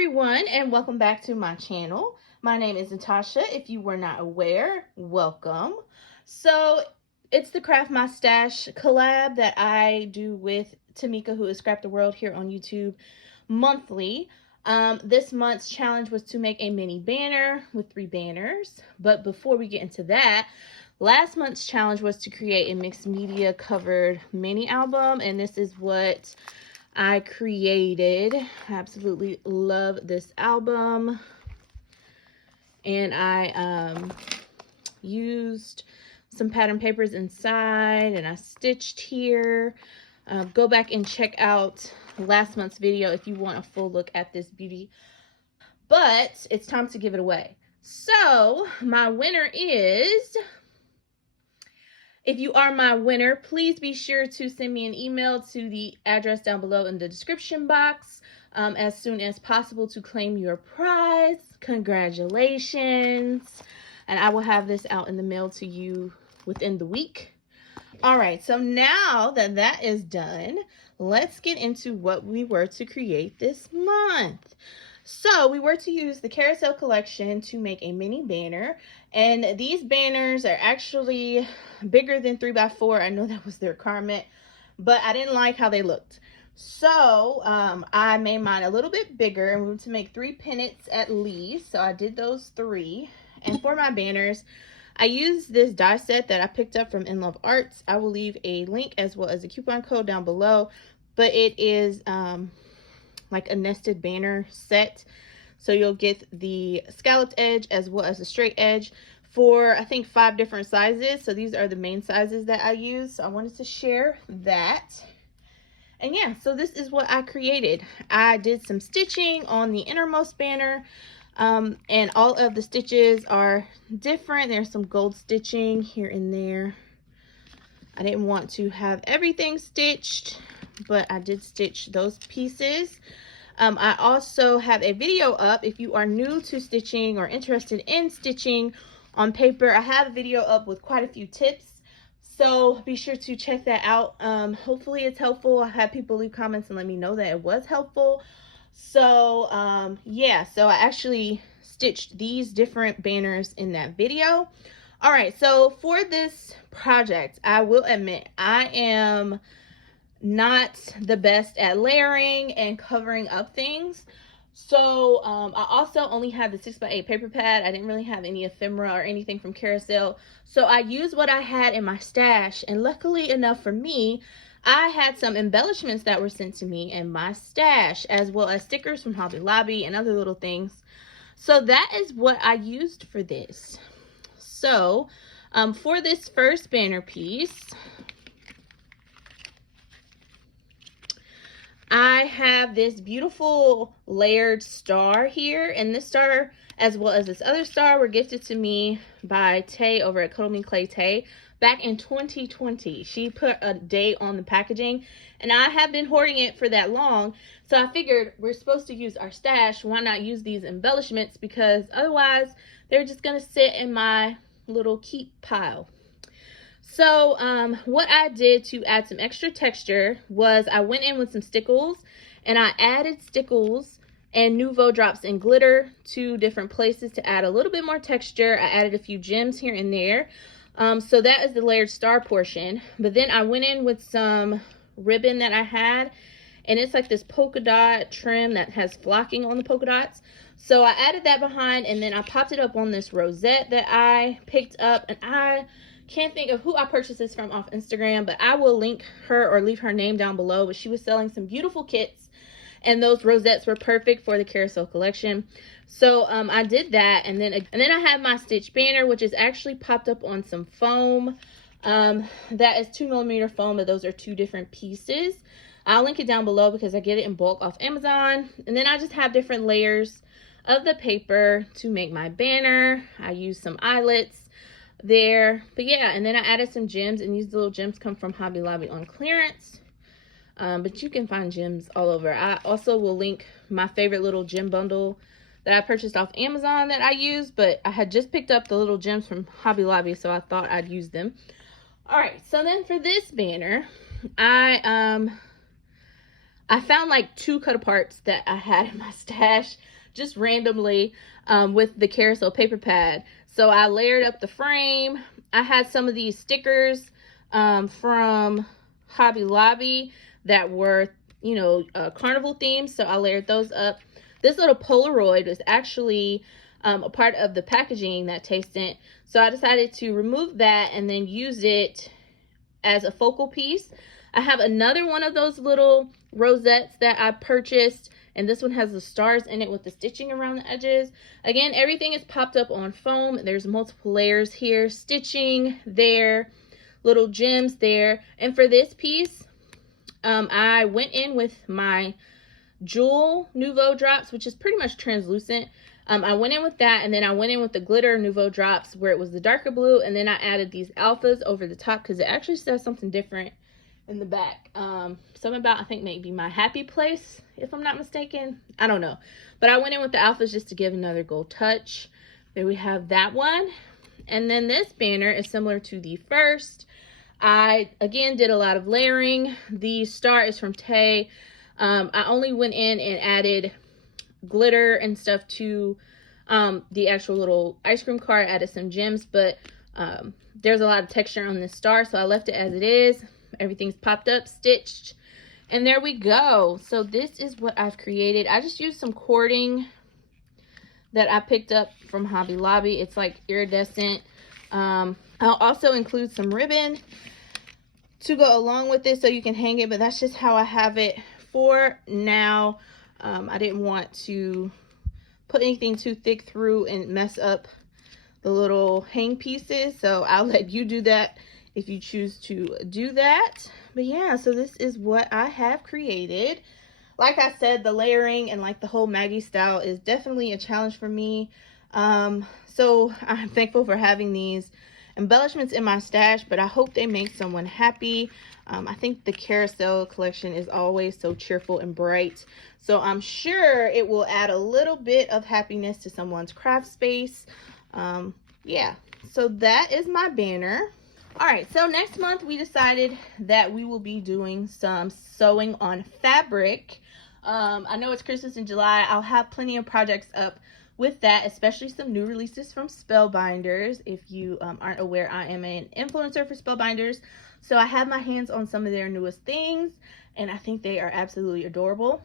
everyone, and welcome back to my channel. My name is Natasha. If you were not aware, welcome. So it's the Craft My Stash collab that I do with Tamika, who is Scrapdaworld here on YouTube monthly. This month's challenge was to make a mini banner with 3 banners. But before we get into that, last month's challenge was to create a mixed media covered mini album, and this is what I created. I absolutely love this album, and I used some pattern papers inside, and I stitched here. Go back and check out last month's video if you want a full look at this beauty, but it's time to give it away. So my winner is, if you are my winner, please be sure to send me an email to the address down below in the description box as soon as possible to claim your prize. Congratulations. And I will have this out in the mail to you within the week. All right, so now that that is done, let's get into what we were to create this month. So we were to use the Carousel collection to make a mini banner, and these banners are actually bigger than 3x4. I know that was the requirement, but I didn't like how they looked. So I made mine a little bit bigger, and we were to make 3 pennants at least. So I did those 3. And for my banners, I used this die set that I picked up from In Love Arts. I will leave a link as well as a coupon code down below, but it is like a nested banner set. So you'll get the scalloped edge as well as the straight edge for, I think, 5 different sizes. So these are the main sizes that I use. So I wanted to share that. And yeah, so this is what I created. I did some stitching on the innermost banner, and all of the stitches are different. There's some gold stitching here and there. I didn't want to have everything stitched, but I did stitch those pieces. I also have a video up. If you are new to stitching or interested in stitching on paper, I have a video up with quite a few tips. So be sure to check that out. Hopefully it's helpful. I had people leave comments and let me know that it was helpful. So yeah, so I actually stitched these different banners in that video. All right, so for this project, I will admit I am not the best at layering and covering up things. So I also only had the 6x8 paper pad. I didn't really have any ephemera or anything from Carousel. So I used what I had in my stash, and luckily enough for me, I had some embellishments that were sent to me in my stash, as well as stickers from Hobby Lobby and other little things. So that is what I used for this. So for this first banner piece, I have this beautiful layered star here, and this star as well as this other star were gifted to me by Tay over at Cuddle Me Clay Tay back in 2020. She put a date on the packaging, and I have been hoarding it for that long, so I figured we're supposed to use our stash. Why not use these embellishments, because otherwise they're just gonna sit in my little keep pile. So what I did to add some extra texture was I went in with some stickles, and I added stickles and Nouveau drops and glitter to different places to add a little bit more texture. I added a few gems here and there. So that is the layered star portion. But then I went in with some ribbon that I had, and it's like this polka dot trim that has flocking on the polka dots. So I added that behind, and then I popped it up on this rosette that I picked up, and I can't think of who I purchased this from off Instagram, but I will link her or leave her name down below. But she was selling some beautiful kits, and those rosettes were perfect for the Carousel collection. So I did that, and then I have my stitch banner, which is actually popped up on some foam. That is 2mm foam, but those are 2 different pieces. I'll link it down below because I get it in bulk off Amazon. And then I just have different layers of the paper to make my banner. I used some eyelets there, but yeah, and then I added some gems, and these little gems come from Hobby Lobby on clearance, but you can find gems all over. I also will link my favorite little gem bundle that I purchased off Amazon that I used, but I had just picked up the little gems from Hobby Lobby, so I thought I'd use them. All right, so then for this banner, I I found like 2 cut aparts that I had in my stash just randomly with the Carousel paper pad. So I layered up the frame. I had some of these stickers from Hobby Lobby that were, you know, carnival themed. So I layered those up. This little Polaroid was actually a part of the packaging that tasted. So I decided to remove that and then use it as a focal piece. I have another one of those little rosettes that I purchased, and this one has the stars in it with the stitching around the edges. Again, everything is popped up on foam. There's multiple layers here, stitching there, little gems there. And for this piece, I went in with my Jewel Nouveau drops, which is pretty much translucent. I went in with that, and then I went in with the glitter Nouveau drops where it was the darker blue, and then I added these alphas over the top because it actually says something different in the back. Something about, I think maybe my happy place, if I'm not mistaken. I don't know. But I went in with the alphas just to give another gold touch. There we have that one. And then this banner is similar to the first. I, again, did a lot of layering. The star is from Tay. I only went in and added glitter and stuff to the actual little ice cream cart. Added some gems, but there's a lot of texture on this star, so I left it as it is. Everything's popped up, stitched, and there we go. So this is what I've created. I just used some cording that I picked up from Hobby Lobby. It's like iridescent. I'll also include some ribbon to go along with it so you can hang it, but that's just how I have it for now. I didn't want to put anything too thick through and mess up the little hang pieces, so I'll let you do that if you choose to do that. But yeah, so this is what I have created. Like I said, the layering and like the whole Maggie style is definitely a challenge for me. So I'm thankful for having these embellishments in my stash, but I hope they make someone happy. I think the Carousel collection is always so cheerful and bright, so I'm sure it will add a little bit of happiness to someone's craft space. Yeah, so that is my banner. All right, so next month we decided that we will be doing some sewing on fabric. I know it's Christmas in July. I'll have plenty of projects up with that, especially some new releases from Spellbinders. If you aren't aware, I am an influencer for Spellbinders, so I have my hands on some of their newest things, and I think they are absolutely adorable.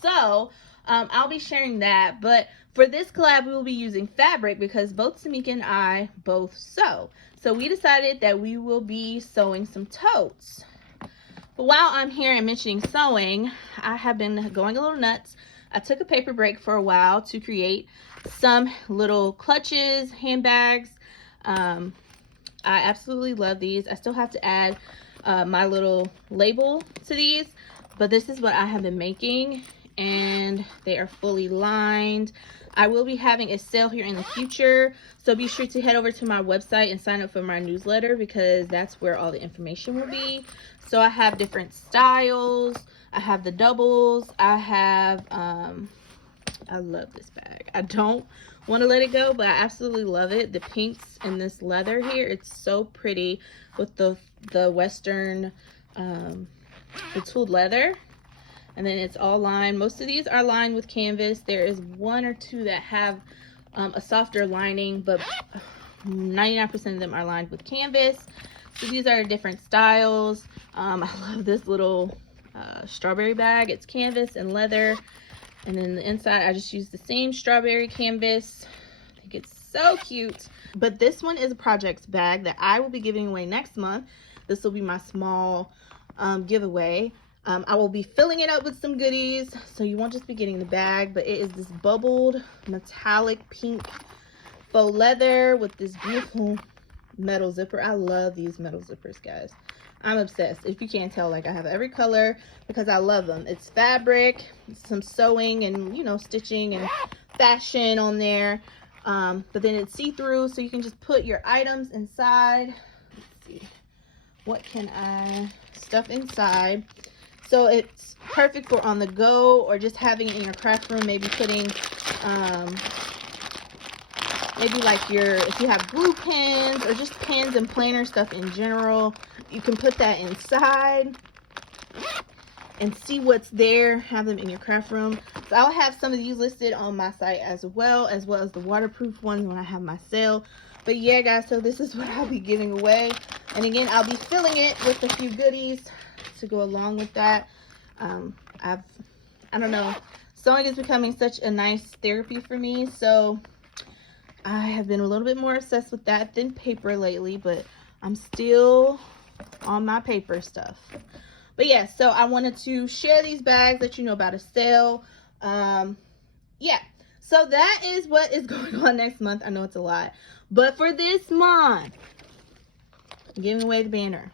So I'll be sharing that, but for this collab we will be using fabric because both Tamika and I both sew. So we decided that we will be sewing some totes. But while I'm here and mentioning sewing, I have been going a little nuts. I took a paper break for a while to create some little clutches, handbags. I absolutely love these. I still have to add my little label to these, but this is what I have been making, and they are fully lined. I will be having a sale here in the future, so be sure to head over to my website and sign up for my newsletter because that's where all the information will be. So I have different styles. I have the doubles. I have, I love this bag. I don't want to let it go, but I absolutely love it. The pinks and this leather here, it's so pretty with the Western, the tooled leather. And then it's all lined. Most of these are lined with canvas. There is 1 or 2 that have a softer lining, but 99% of them are lined with canvas. So these are different styles. I love this little strawberry bag. It's canvas and leather. And then the inside, I just used the same strawberry canvas. I think it's so cute. But this one is a projects bag that I will be giving away next month. This will be my small giveaway. I will be filling it up with some goodies, so you won't just be getting the bag, but it is this bubbled metallic pink faux leather with this beautiful metal zipper. I love these metal zippers, guys. I'm obsessed. If you can't tell, like, I have every color because I love them. It's fabric, some sewing and, you know, stitching and fashion on there, but then it's see-through, so you can just put your items inside. Let's see, what can I stuff inside? So it's perfect for on the go or just having it in your craft room, maybe putting, maybe like if you have glue pens or just pens and planner stuff in general, you can put that inside. and see what's there. Have them in your craft room. So I'll have some of these listed on my site as well as the waterproof ones when I have my sale. But yeah, guys, so this is what I'll be giving away. And again, I'll be filling it with a few goodies to go along with that. I don't know, sewing is becoming such a nice therapy for me, so I have been a little bit more obsessed with that than paper lately, but I'm still on my paper stuff. But yeah, so I wanted to share these bags, let you know about a sale. Yeah, so that is what is going on next month. I know it's a lot, but for this month, I'm giving away the banner.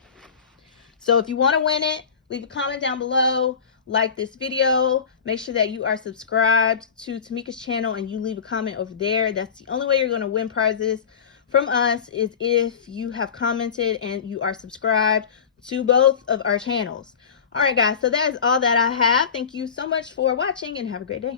So if you want to win it, leave a comment down below, like this video, make sure that you are subscribed to Tamika's channel and you leave a comment over there. That's the only way you're going to win prizes from us, is if you have commented and you are subscribed to both of our channels. All right, guys, so that is all that I have. Thank you so much for watching and have a great day.